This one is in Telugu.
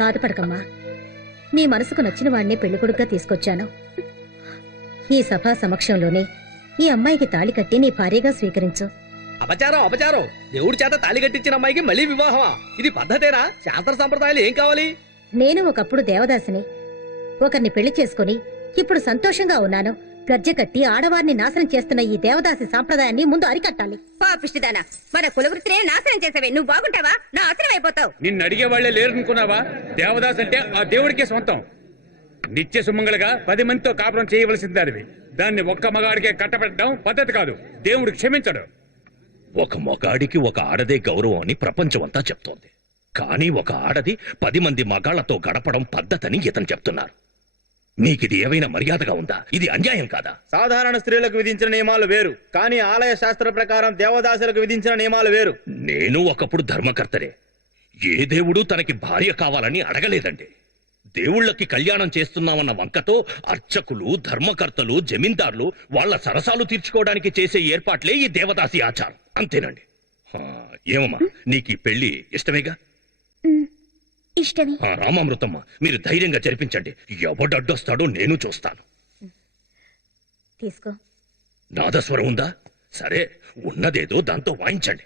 బాధపడకమ్మా. నీ మనసుకు నచ్చిన వాడిని పెళ్ళికొడుగ్గా తీసుకొచ్చాను. ఈ సభా సమక్షంలోనే ఈ అమ్మాయికి తాళి కట్టి నీ భార్యగా స్వీకరించు. అపచారం అపచారం. దేవుడి చేత తాళి కట్టించిన అమ్మాయికి మళ్ళీ వివాహమా? ఇది పద్ధతేనా? శాస్త్ర సంప్రదాయాలు ఏం కావాలి? నేను ఒకప్పుడు దేవదాసిని. ఒకరిని పెళ్ళి చేసుకుని ఇప్పుడు సంతోషంగా ఉన్నాను. గజ్జె కట్టి ఆడవారిని నాశనం చేస్తున్న ఈ దేవదాసి సాంప్రదాయాన్ని ముందు అరికట్టాలి. పాపిష్టిదానా మన కులవృత్తినే నాశనం చేసావే. నువ్వు బాగుంటావా? నాశనం అయిపోతావు నిన్ను అడిగే వాళ్ళే లేరనుకున్నావా? దేవదాస్ అంటే ఆ దేవుడికే సొంతం. నిత్య సుమంగళగా పది మందితో కాపురం చేయవలసింది దానివి దాన్ని ఒక్క మగాడికే కట్టబెట్టడం పద్ధతి కాదు. దేవుడు క్షమించడు. ఒక మొగాడికి ఒక ఆడదే గౌరవం అని ప్రపంచమంతా చెప్తోంది. కానీ ఒక ఆడది పది మంది మగాళ్ళతో గడపడం పద్ధతని ఇతను చెప్తున్నారు. మీకిది ఏవైనా మర్యాదగా ఉందా? ఇది అన్యాయం కాదా? సాధారణ స్త్రీలకు విధించిన నియమాలు వేరు కానీ ఆలయ శాస్త్ర ప్రకారం దేవదాసులకు విధించిన నియమాలు వేరు. నేను ఒకప్పుడు ధర్మకర్తనే. ఏ దేవుడు తనకి భార్య కావాలని అడగలేదండి. దేవుళ్ళకి కళ్యాణం చేస్తున్నామన్న వంకతో అర్చకులు ధర్మకర్తలు జమీందార్లు వాళ్ళ సరసాలు తీర్చుకోవడానికి చేసే ఏర్పాట్లే ఈ దేవదాసి ఆచారం. అంతేనండి. హా, ఏమమ్మా నీకు ఈ పెళ్ళి ఇష్టమేగా? ఇష్టమే. ఆ, రామామృతమ్మ మీరు ధైర్యంగా జరిపించండి. ఎవడడ్డొస్తాడో నేను చూస్తాను. తీసుకో. నాదస్వరం ఉందా? సరే ఉన్నదేదో దాంతో వాయించండి.